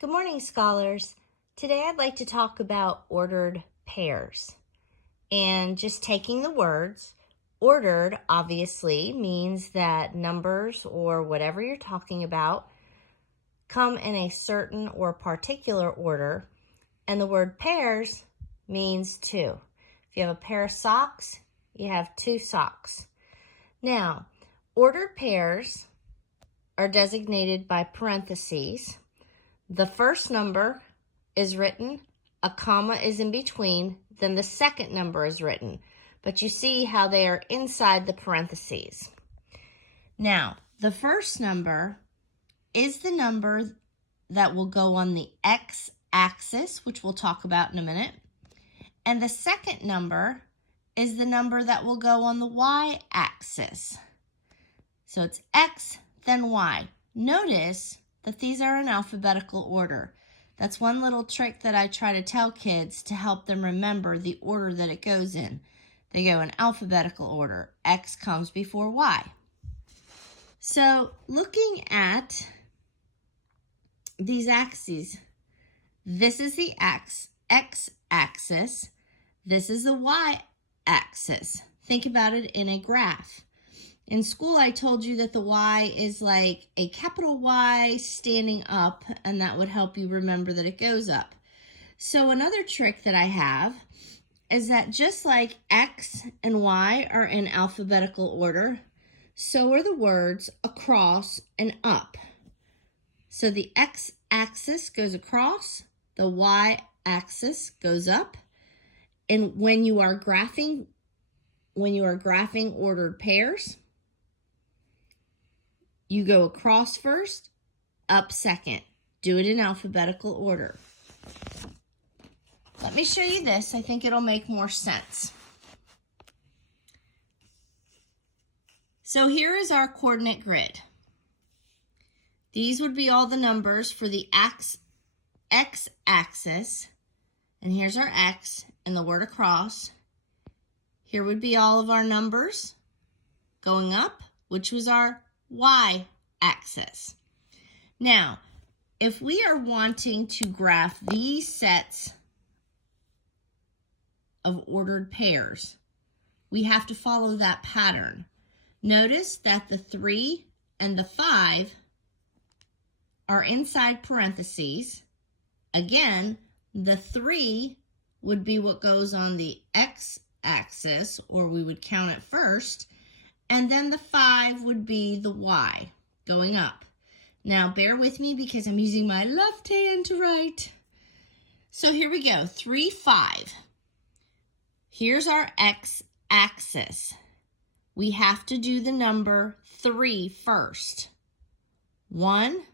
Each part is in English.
Good morning, scholars. Today I'd like to talk about ordered pairs. And just taking the words, ordered obviously means that numbers or whatever you're talking about come in a certain or particular order. And the word pairs means two. If you have a pair of socks, you have two socks. Now, ordered pairs are designated by parentheses. The first number is written, a comma is in between, then the second number is written. But you see how they are inside the parentheses. Now, the first number is the number that will go on the x-axis, which we'll talk about in a minute. And the second number is the number that will go on the y-axis. So it's x, then y. Notice that these are in alphabetical order. That's one little trick that I try to tell kids to help them remember the order that it goes in. They go in alphabetical order. X comes before Y. So looking at these axes, this is the x-axis. This is the y-axis. Think about it in a graph. In school, I told you that the Y is like a capital Y standing up, and that would help you remember that it goes up. So another trick that I have is that just like X and Y are in alphabetical order, so are the words across and up. So the X-axis goes across, the Y-axis goes up, and when you are graphing ordered pairs, you go across first, up second. Do it in alphabetical order. Let me show you this. I think it'll make more sense. So here is our coordinate grid. These would be all the numbers for the x-axis. And here's our x and the word across. Here would be all of our numbers going up, which was our y-axis. Now, if we are wanting to graph these sets of ordered pairs, we have to follow that pattern. Notice that the 3 and the 5 are inside parentheses. Again, the 3 would be what goes on the x-axis, or we would count it first. And then the 5 would be the y going up. Now bear with me because I'm using my left hand to write. So here we go, 3, 5. Here's our x-axis. We have to do the number 3 first. 1,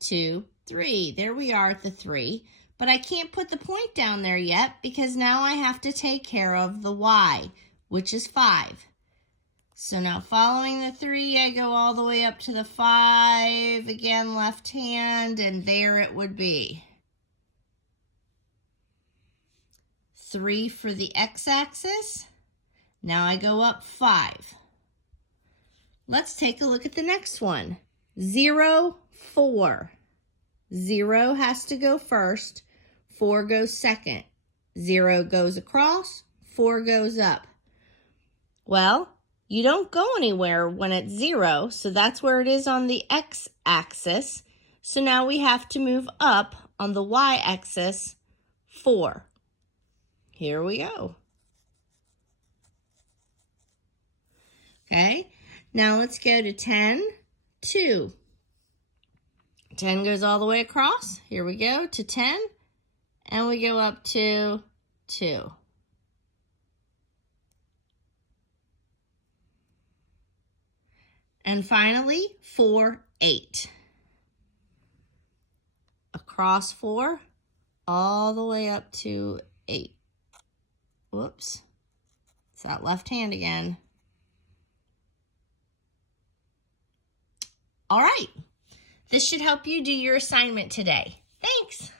2, 3. There we are at the 3. But I can't put the point down there yet because now I have to take care of the y, which is 5. So now following the 3, I go all the way up to the 5, again left hand, and there it would be. 3 for the x-axis. Now I go up 5. Let's take a look at the next one. 0, 4. 0 has to go first, 4 goes second. 0 goes across, 4 goes up. Well, you don't go anywhere when it's 0, so that's where it is on the x-axis. So now we have to move up on the y-axis, 4. Here we go. Okay, now let's go to 10, 2. 10 goes all the way across. Here we go to 10, and we go up to 2. And finally, 4, 8. Across 4, all the way up to 8. Whoops. It's that left hand again. All right. This should help you do your assignment today. Thanks.